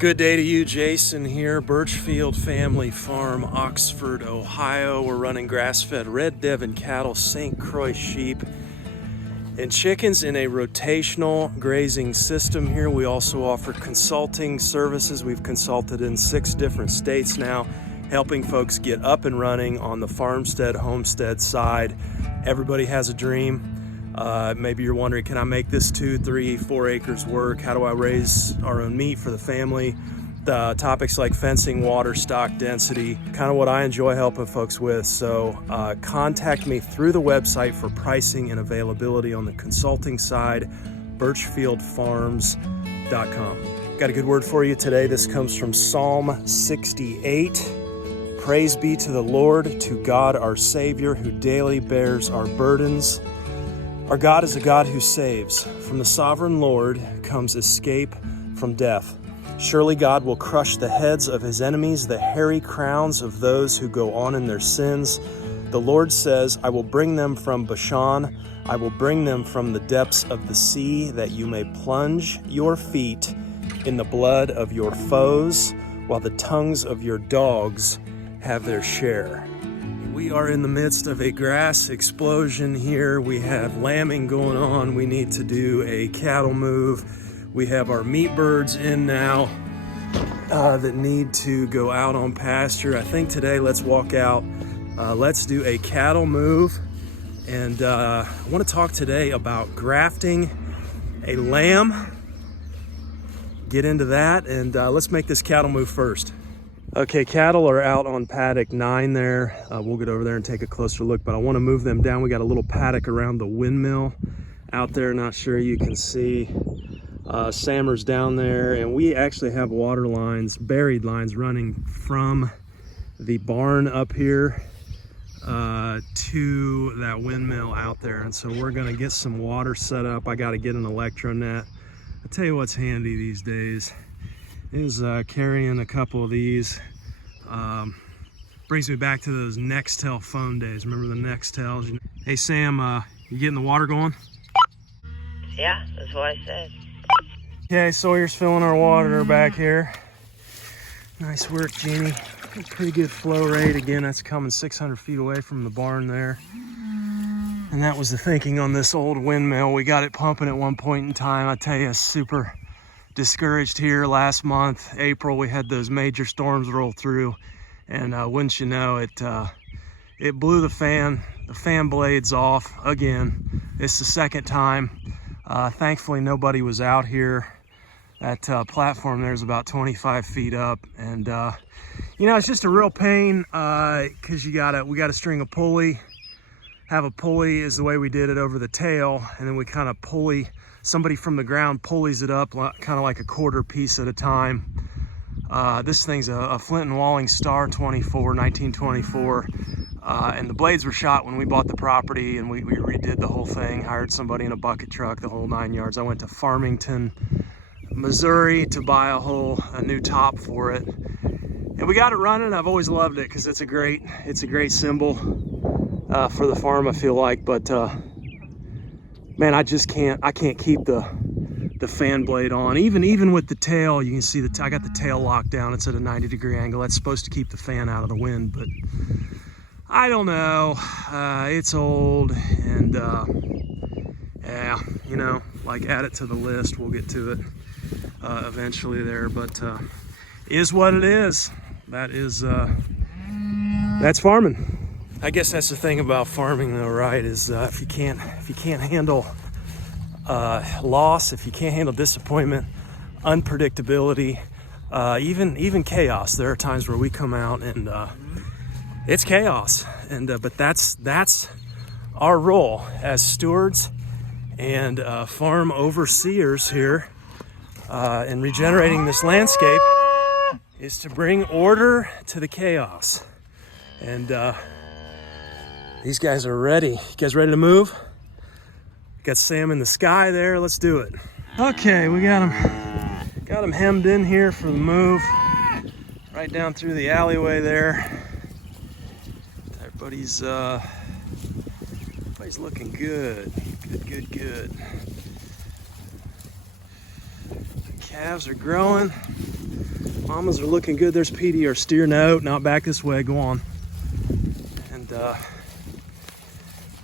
Good day to you, Jason here, Birchfield Family Farm, Oxford, Ohio. We're running grass-fed Red Devon cattle, St. Croix sheep, and chickens in a rotational grazing system here. We also offer consulting services. We've consulted in 6 different states now, helping folks get up and running on the farmstead, homestead side. Everybody has a dream. Maybe you're wondering, can I make this 2, 3, 4 acres work? How do I raise our own meat for the family? The topics like fencing, water, stock density, kind of what I enjoy helping folks with. So contact me through the website for pricing and availability on the consulting side, birchfieldfarms.com. Got a good word for you today. This comes from Psalm 68. Praise be to the Lord, to God our Savior, who daily bears our burdens. Our God is a God who saves. From the sovereign Lord comes escape from death. Surely God will crush the heads of his enemies, the hairy crowns of those who go on in their sins. The Lord says, I will bring them from Bashan. I will bring them from the depths of the sea, that you may plunge your feet in the blood of your foes, while the tongues of your dogs have their share. We are in the midst of a grass explosion here. We have lambing going on. We need to do a cattle move. We have our meat birds in now that need to go out on pasture. I think today, let's walk out. Let's do a cattle move. And I want to talk today about grafting a lamb. Get into that, and let's make this cattle move first. Okay, cattle are out on paddock 9 there. We'll get over there and take a closer look, but I want to move them down. We got a little paddock around the windmill out there. Not sure you can see. Sammer's down there, and we actually have water lines, buried lines running from the barn up here to that windmill out there. And so we're going to get some water set up. I got to get an electro net. I'll tell you what's handy these days is carrying a couple of these. Brings me back to those Nextel phone days. Remember the Nextels? Hey Sam, you getting the water going? Yeah, that's what I said. Okay, Sawyer's filling our water back here. Nice work, Jeannie. Pretty good flow rate. Again, that's coming 600 feet away from the barn there. And that was the thinking on this old windmill. We got it pumping at one point in time. I tell you, super discouraged here last month, April. We had those major storms roll through, and wouldn't you know it, it blew the fan blades off again. It's the second time. Thankfully, nobody was out here. That platform there's about 25 feet up, and you know, it's just a real pain because we gotta string a pulley. Have a pulley is the way we did it over the tail, and then we kind of pulley. Somebody from the ground pulleys it up kind of like a quarter piece at a time. This thing's a Flint and Walling Star 1924. And the blades were shot when we bought the property, and we redid the whole thing, hired somebody in a bucket truck, the whole 9 yards. I went to Farmington, Missouri to buy a new top for it. And we got it running. I've always loved it because it's a great symbol for the farm, I feel like. But man, I can't keep the fan blade on. Even with the tail, you can see I got the tail locked down. It's at a 90-degree angle. That's supposed to keep the fan out of the wind, but I don't know. It's old, and yeah, you know, like, add it to the list. We'll get to it eventually there, but is what it is. That's farming. I guess that's the thing about farming, though, right? Is if you can't handle loss, if you can't handle disappointment, unpredictability, even chaos. There are times where we come out and it's chaos, and but that's our role as stewards and farm overseers here in regenerating this landscape, is to bring order to the chaos. And these guys are ready. You guys ready to move? Got Sam in the sky there. Let's do it. Okay, we got him hemmed in here for the move. Right down through the alleyway there. Everybody's looking good. Good. Calves are growing. Mamas are looking good. There's Petey, our steer. No, not back this way. Go on. And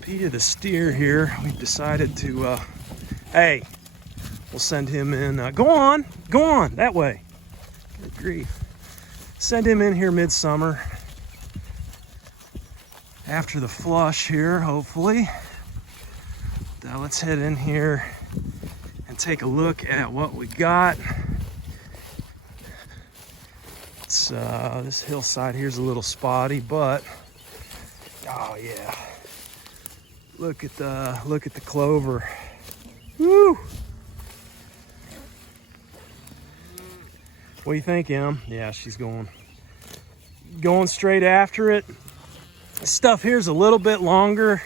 Petey, the steer here, we've decided to, hey, we'll send him in. Go on, that way. Good grief. Send him in here midsummer after the flush here, hopefully. Let's head in here and take a look at what we got. It's, this hillside here's a little spotty, but oh yeah, look at the clover. Woo! What do you think, Em? Yeah, she's going straight after it. This stuff here's a little bit longer.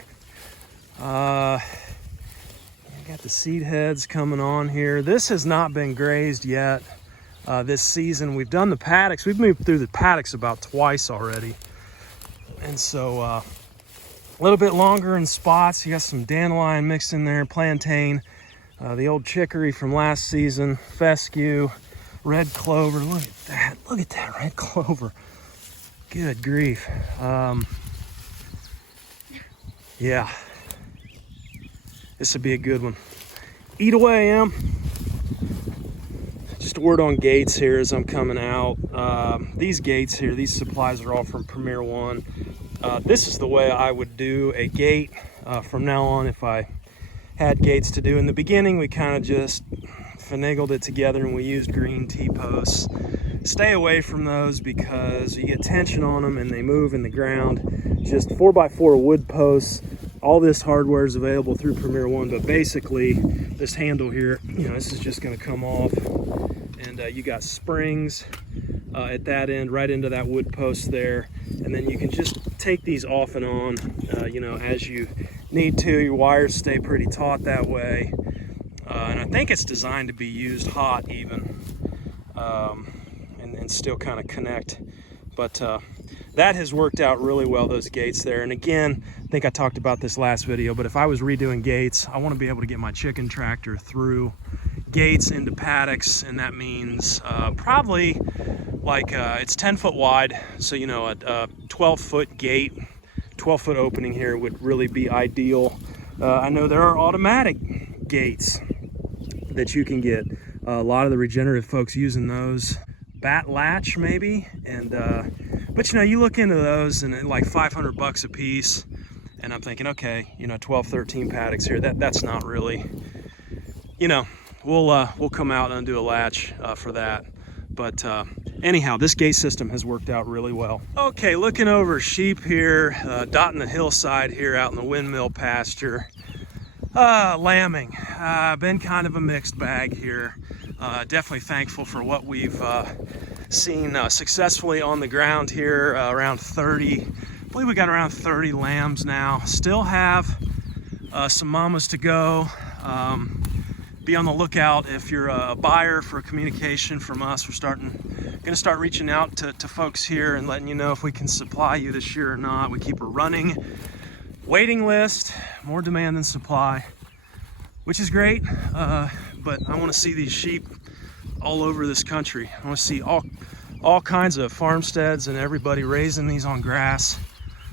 Got the seed heads coming on here. This has not been grazed yet this season. We've done the paddocks. We've moved through the paddocks about twice already. And so a little bit longer in spots. You got some dandelion mixed in there, plantain, the old chicory from last season, fescue, red clover. Look at that. Look at that red clover. Good grief. Yeah. This would be a good one. Eat away, Em. Just a word on gates here as I'm coming out. These gates here, these supplies are all from Premier One. This is the way I would do a gate from now on if I had gates to do. In the beginning, we kind of just finagled it together and we used green T-posts. Stay away from those because you get tension on them and they move in the ground. Just 4x4 wood posts. All this hardware is available through Premier One, but basically this handle here, you know, this is just going to come off, and you got springs at that end right into that wood post there, and then you can just take these off and on, you know, as you need to. Your wires stay pretty taut that way, and I think it's designed to be used hot even, and still kind of connect, but that has worked out really well, those gates there. And again, I think I talked about this last video, but if I was redoing gates, I want to be able to get my chicken tractor through gates into paddocks, and that means probably like it's 10 foot wide, so you know, a 12-foot gate, 12-foot opening here would really be ideal. I know there are automatic gates that you can get. A lot of the regenerative folks using those. Bat latch maybe, and but you know, you look into those and like $500 a piece, and I'm thinking, okay, you know, 12-13 paddocks here, that's not really, you know, we'll come out and do a latch for that. But anyhow, this gate system has worked out really well. Okay, looking over sheep here, dotting the hillside here out in the windmill pasture. Lambing, been kind of a mixed bag here. Definitely thankful for what we've seen successfully on the ground here, around 30. I believe we got around 30 lambs now. Still have some mamas to go. Be on the lookout if you're a buyer for communication from us. We're gonna start reaching out to folks here and letting you know if we can supply you this year or not. We keep a running waiting list, more demand than supply, which is great. But I want to see these sheep all over this country. I want to see all kinds of farmsteads and everybody raising these on grass,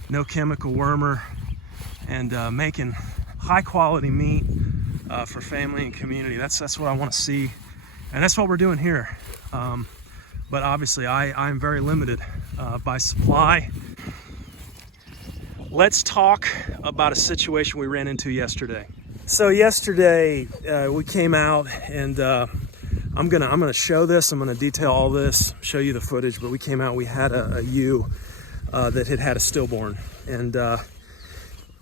no chemical wormer, and making high quality meat for family and community. That's what I want to see, and that's what we're doing here. But obviously I'm very limited by supply. Let's talk about a situation we ran into yesterday. So yesterday we came out, and I'm gonna show this. I'm gonna detail all this, show you the footage. But we came out. We had a ewe that had a stillborn, and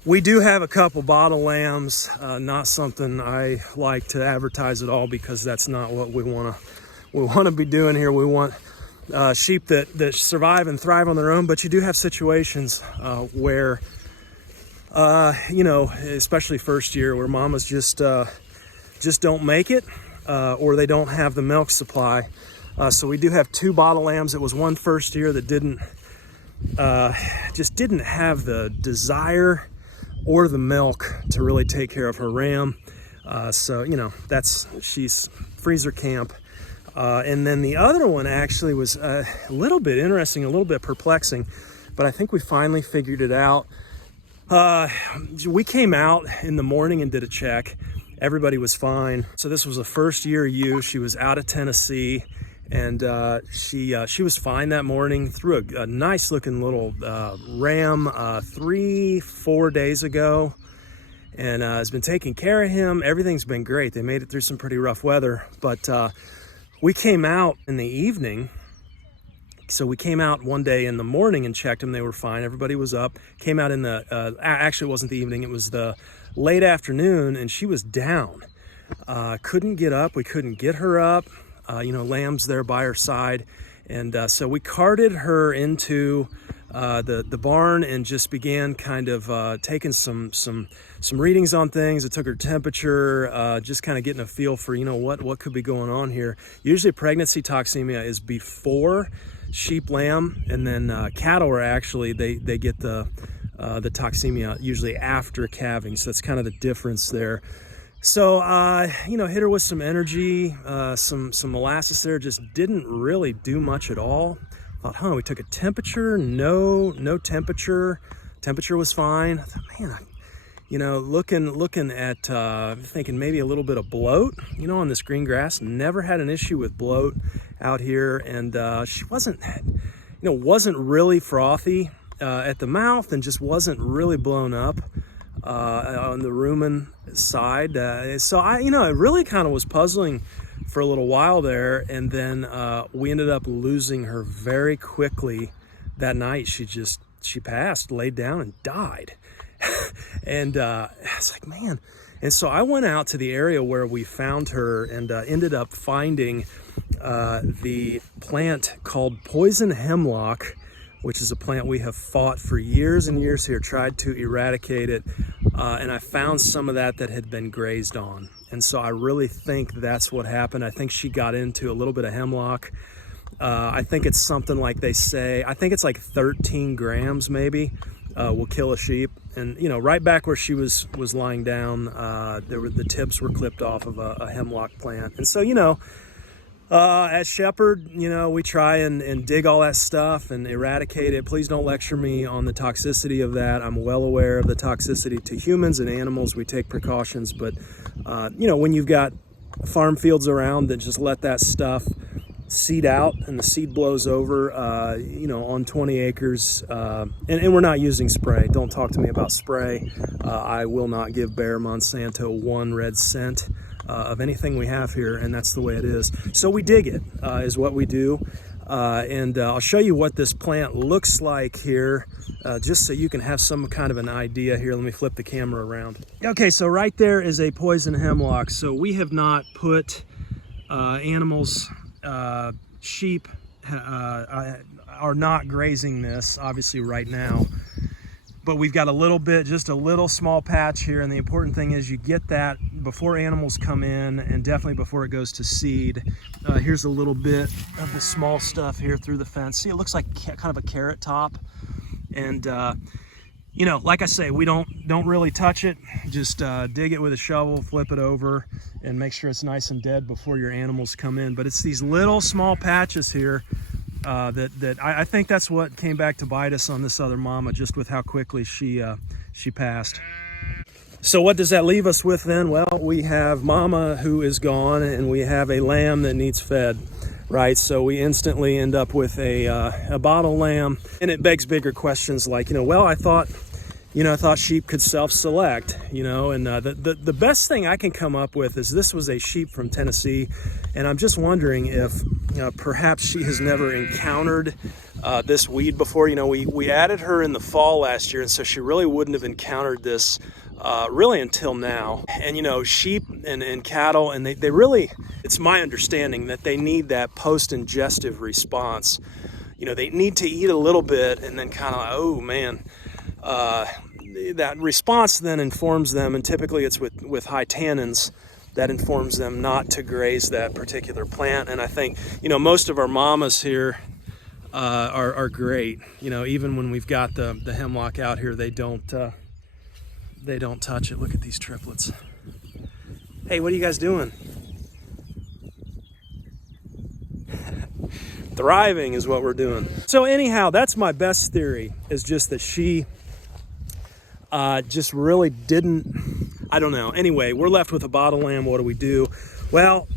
we do have a couple bottle lambs. Not something I like to advertise at all because that's not what we wanna be doing here. We want sheep that survive and thrive on their own. But you do have situations where you know, especially first year, where mamas just don't make it, or they don't have the milk supply. So we do have 2 bottle lambs. It was one first year that just didn't have the desire or the milk to really take care of her ram. So, you know, she's freezer camp. And then the other one actually was a little bit interesting, a little bit perplexing, but I think we finally figured it out. We came out in the morning and did a check. Everybody was fine. So this was a first year ewe. She was out of Tennessee, and she was fine that morning. Threw a nice looking little ram 3-4 days ago, and has been taking care of him. Everything's been great. They made it through some pretty rough weather, but we came out in the evening. So we came out one day in the morning and checked them. They were fine. Everybody was up. Came out in the, actually it wasn't the evening. It was the late afternoon, and she was down. Couldn't get up. We couldn't get her up. Lamb's there by her side. And so we carted her into the barn and just began kind of taking some readings on things. It took her temperature, just kind of getting a feel for, what could be going on here. Usually pregnancy toxemia is before sheep, lamb, and then cattle are actually, they get the toxemia usually after calving. So that's kind of the difference there. So, hit her with some energy, some molasses there, just didn't really do much at all. Thought, we took a temperature, no temperature. Temperature was fine. I thought, man, looking at, thinking maybe a little bit of bloat, on this green grass. Never had an issue with bloat out here. And she wasn't really frothy at the mouth, and just wasn't really blown up on the rumen side. So it really kind of was puzzling for a little while there. And then we ended up losing her very quickly that night. She passed, laid down, and died. And I was like, man. And so I went out to the area where we found her and ended up finding the plant called poison hemlock, which is a plant we have fought for years and years here, tried to eradicate it. And I found some of that had been grazed on. And so I really think that's what happened. I think she got into a little bit of hemlock. I think it's something like they say, I think it's like 13 grams maybe will kill a sheep. And, right back where she was lying down, the tips were clipped off of a hemlock plant. And so, as shepherd, we try and dig all that stuff and eradicate it. Please don't lecture me on the toxicity of that. I'm well aware of the toxicity to humans and animals. We take precautions, but when you've got farm fields around, that just let that stuff seed out and the seed blows over, on 20 acres. And we're not using spray. Don't talk to me about spray. I will not give Bayer Monsanto one red cent of anything we have here, and that's the way it is. So we dig it, is what we do. And I'll show you what this plant looks like here, just so you can have some kind of an idea here. Let me flip the camera around. Okay, so right there is a poison hemlock. So we have not put animals, sheep are not grazing this, obviously, right now. But we've got a little bit, just a little small patch here, and the important thing is you get that before animals come in, and definitely before it goes to seed. Here's a little bit of the small stuff here through the fence. See, it looks like kind of a carrot top. And like I say, we don't really touch it. Just dig it with a shovel, flip it over, and make sure it's nice and dead before your animals come in. But it's these little small patches here that I think that's what came back to bite us on this other mama, just with how quickly she passed. So what does that leave us with then? Well, we have mama who is gone, and we have a lamb that needs fed, right? So we instantly end up with a bottle lamb, and it begs bigger questions like, I thought sheep could self-select, and the best thing I can come up with is this was a sheep from Tennessee, and I'm just wondering if perhaps she has never encountered this weed before. We added her in the fall last year, and so she really wouldn't have encountered this really until now. And sheep and cattle, and they really, it's my understanding that they need that post-ingestive response. They need to eat a little bit and then kind of, oh man, that response then informs them, and typically it's with high tannins, that informs them not to graze that particular plant. And I think, most of our mamas here are great. Even when we've got the hemlock out here, they don't touch it. Look at these triplets. Hey, what are you guys doing? Thriving is what we're doing. So anyhow, that's my best theory, is just that she just really didn't, I don't know. Anyway, we're left with a bottle lamb. What do we do? Well,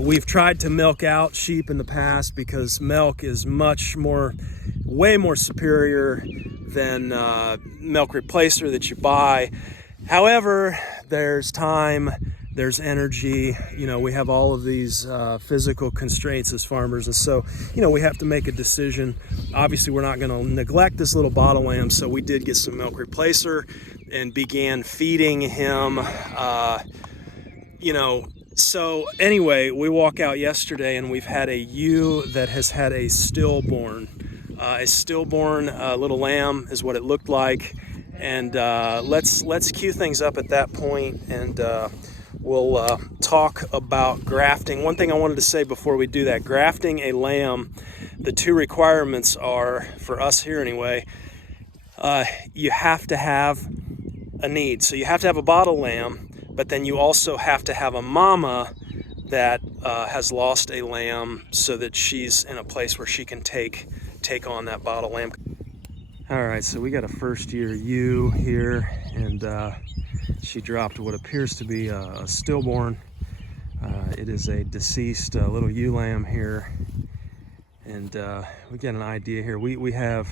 we've tried to milk out sheep in the past because milk is way more superior than milk replacer that you buy. However, there's time, there's energy, you know, we have all of these physical constraints as farmers, and so, you know, we have to make a decision. Obviously, we're not going to neglect this little bottle lamb, so we did get some milk replacer and began feeding him, you know. So anyway, we walk out yesterday and we've had a ewe that has had a stillborn. A stillborn little lamb is what it looked like. And let's cue things up at that point, and we'll talk about grafting. One thing I wanted to say before we do that, grafting a lamb, the two requirements are, for us here anyway, you have to have a need. So you have to have a bottle lamb, but then you also have to have a mama that has lost a lamb so that she's in a place where she can take on that bottle lamb. All right, so we got a first-year ewe here, and she dropped what appears to be a stillborn. It is a deceased little ewe lamb here, and we get an idea here. We have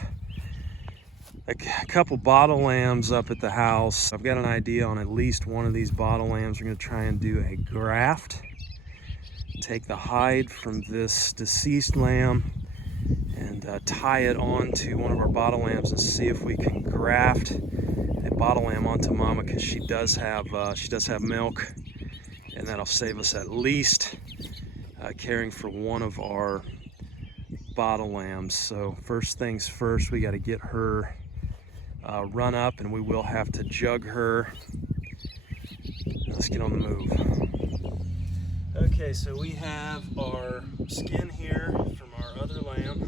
a couple bottle lambs up at the house. I've got an idea on at least one of these bottle lambs. We're going to try and do a graft. Take the hide from this deceased lamb and tie it onto one of our bottle lambs and see if we can graft a bottle lamb onto mama, because she does have milk, and that'll save us at least caring for one of our bottle lambs. So first things first, we got to get her run up, and we will have to jug her. Let's get on the move. Okay, so we have our skin here from our other lamb.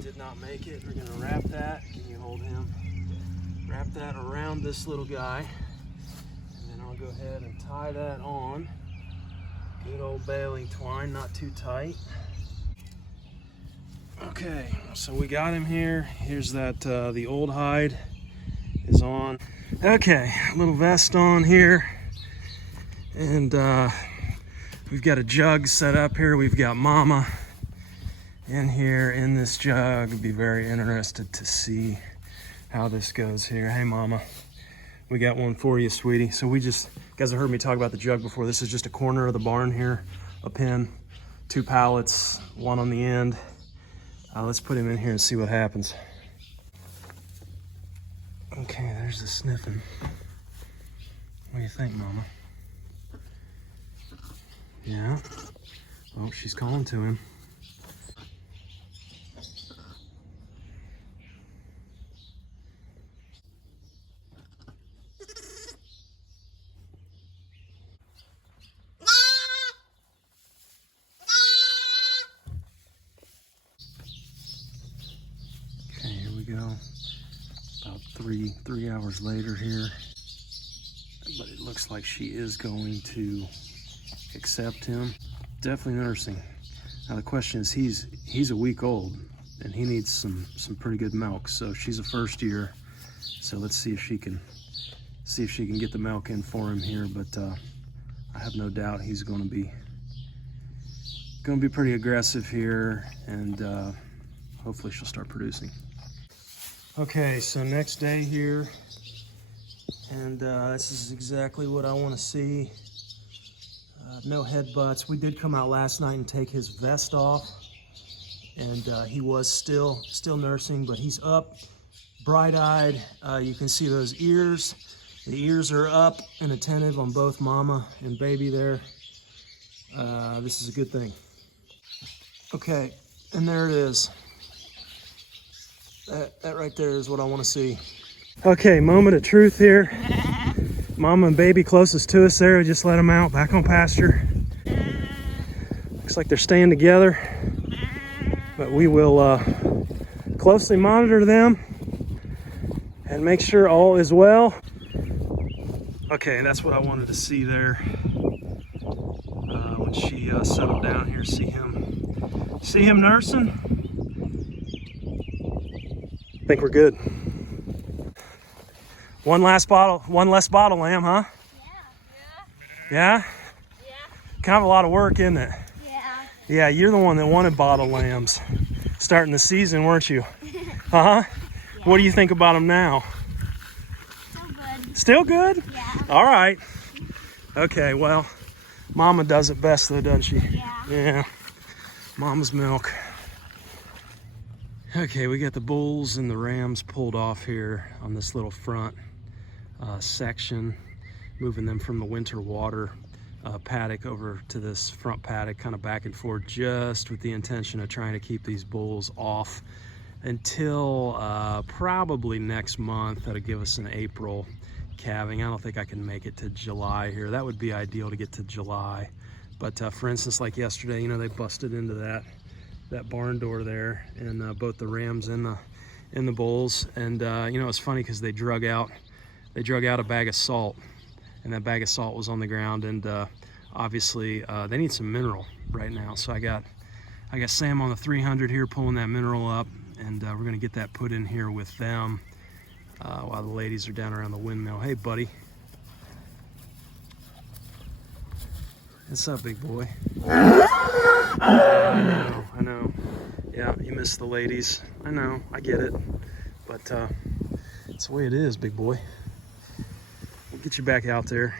Did not make it. We're going to wrap that. Can you hold him? Wrap that around this little guy, and then I'll go ahead and tie that on. Good old baling twine, not too tight. Okay, so we got him here. Here's that, the old hide is on. Okay, a little vest on here, and we've got a jug set up here. We've got mama in here in this jug. I'd be very interested to see how this goes here. Hey mama, we got one for you, sweetie. So you guys have heard me talk about the jug before. This is just a corner of the barn here, a pen, 2 pallets, one on the end. Let's put him in here and see what happens. Okay, there's the sniffing. What do you think, mama? Yeah? Oh, she's calling to him. Okay, here we go. About three hours later here. But it looks like she is going to accept him. Definitely nursing. Now the question is, he's a week old and he needs some pretty good milk. So she's a first year. So let's see if she can get the milk in for him here. But I have no doubt he's going to be pretty aggressive here, and hopefully she'll start producing. Okay, so next day here, and this is exactly what I want to see. No head butts. We did come out last night and take his vest off, and he was still nursing, but he's up, bright-eyed. You can see those ears. The ears are up and attentive on both mama and baby there. This is a good thing. Okay, and there it is. That right there is what I want to see. Okay, moment of truth here. Mama and baby closest to us there, we just let them out back on pasture. Looks like they're staying together, but we will closely monitor them and make sure all is well. Okay, that's what I wanted to see there. When she settled down here, see him See him nursing? I think we're good. One less bottle, lamb, huh? Yeah? Kind of a lot of work, isn't it? Yeah, you're the one that wanted bottle lambs starting the season, weren't you? Huh? What do you think about them now? Still good? Yeah. All right. Okay, well, Mama does it best though, doesn't she? Yeah. Mama's milk. Okay, we got the bulls and the rams pulled off here on this little front section, moving them from the winter water paddock over to this front paddock, kind of back and forth, just with the intention of trying to keep these bulls off until probably next month. That'll give us an April calving. I don't think I can make it to July here. That would be ideal to get to July. But for instance, like yesterday, you know, they busted into that barn door there, and both the rams and the bulls. And you know, it's funny because they drug out a bag of salt, and that bag of salt was on the ground. And obviously they need some mineral right now. So I got Sam on the 300 here pulling that mineral up, and we're gonna get that put in here with them while the ladies are down around the windmill. Hey, buddy. What's up, big boy? I know. Yeah, you miss the ladies. I know, I get it. But it's the way it is, big boy. We'll get you back out there.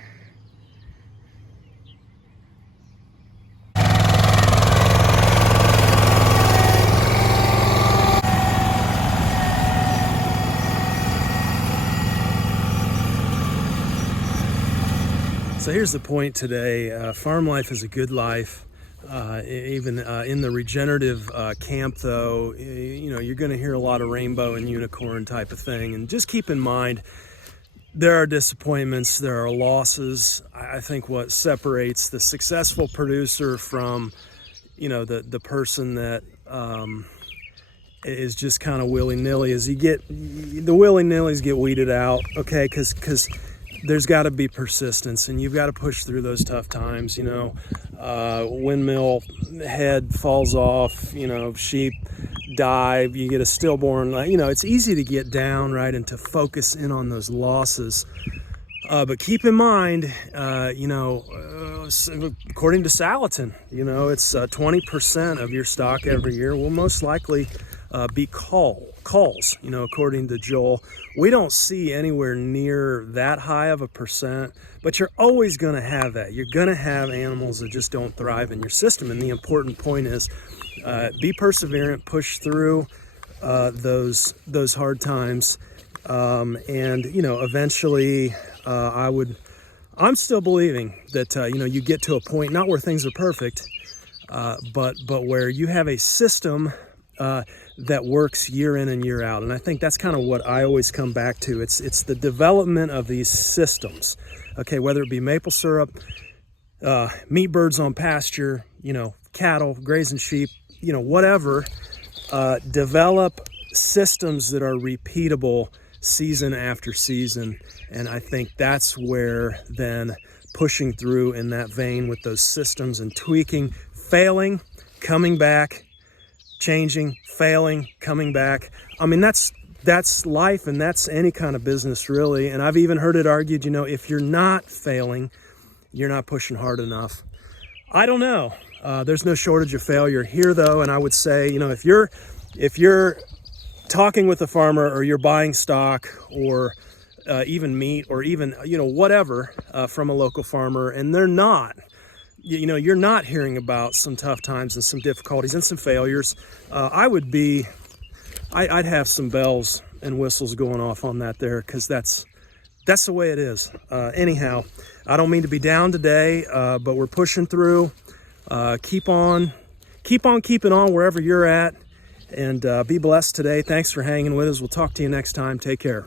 So here's the point today. Farm life is a good life. Even in the regenerative camp, though, you know, you're going to hear a lot of rainbow and unicorn type of thing. And just keep in mind, there are disappointments, there are losses. I think what separates the successful producer from, you know, the person that is just kind of willy-nilly is the willy-nillys get weeded out, okay? Because there's got to be persistence, and you've got to push through those tough times. You know, windmill head falls off, you know, sheep die, you get a stillborn. You know, it's easy to get down, right, and to focus in on those losses. But keep in mind, you know, according to Salatin, you know, it's 20% of your stock every year will most likely be calls, you know, according to Joel. We don't see anywhere near that high of a percent, but you're always going to have that. You're going to have animals that just don't thrive in your system. And the important point is be perseverant, push through those hard times. And, you know, eventually I'm still believing that, you know, you get to a point, not where things are perfect, but where you have a system that works year in and year out. And I think that's kind of what I always come back to. It's the development of these systems, okay, whether it be maple syrup, meat birds on pasture, you know, cattle, grazing sheep, you know, whatever, develop systems that are repeatable season after season. And I think that's where then pushing through in that vein with those systems and tweaking, failing, coming back, changing, failing, coming back. I mean, that's life, and that's any kind of business, really. And I've even heard it argued, you know, if you're not failing, you're not pushing hard enough. I don't know. There's no shortage of failure here, though. And I would say, you know, if you're talking with a farmer, or you're buying stock, or even meat, or even, you know, whatever, from a local farmer, and they're not, you know, you're not hearing about some tough times and some difficulties and some failures, I'd have some bells and whistles going off on that there, because that's the way it is. Anyhow, I don't mean to be down today, but we're pushing through. Keep on keeping on wherever you're at, and be blessed today. Thanks for hanging with us. We'll talk to you next time. Take care.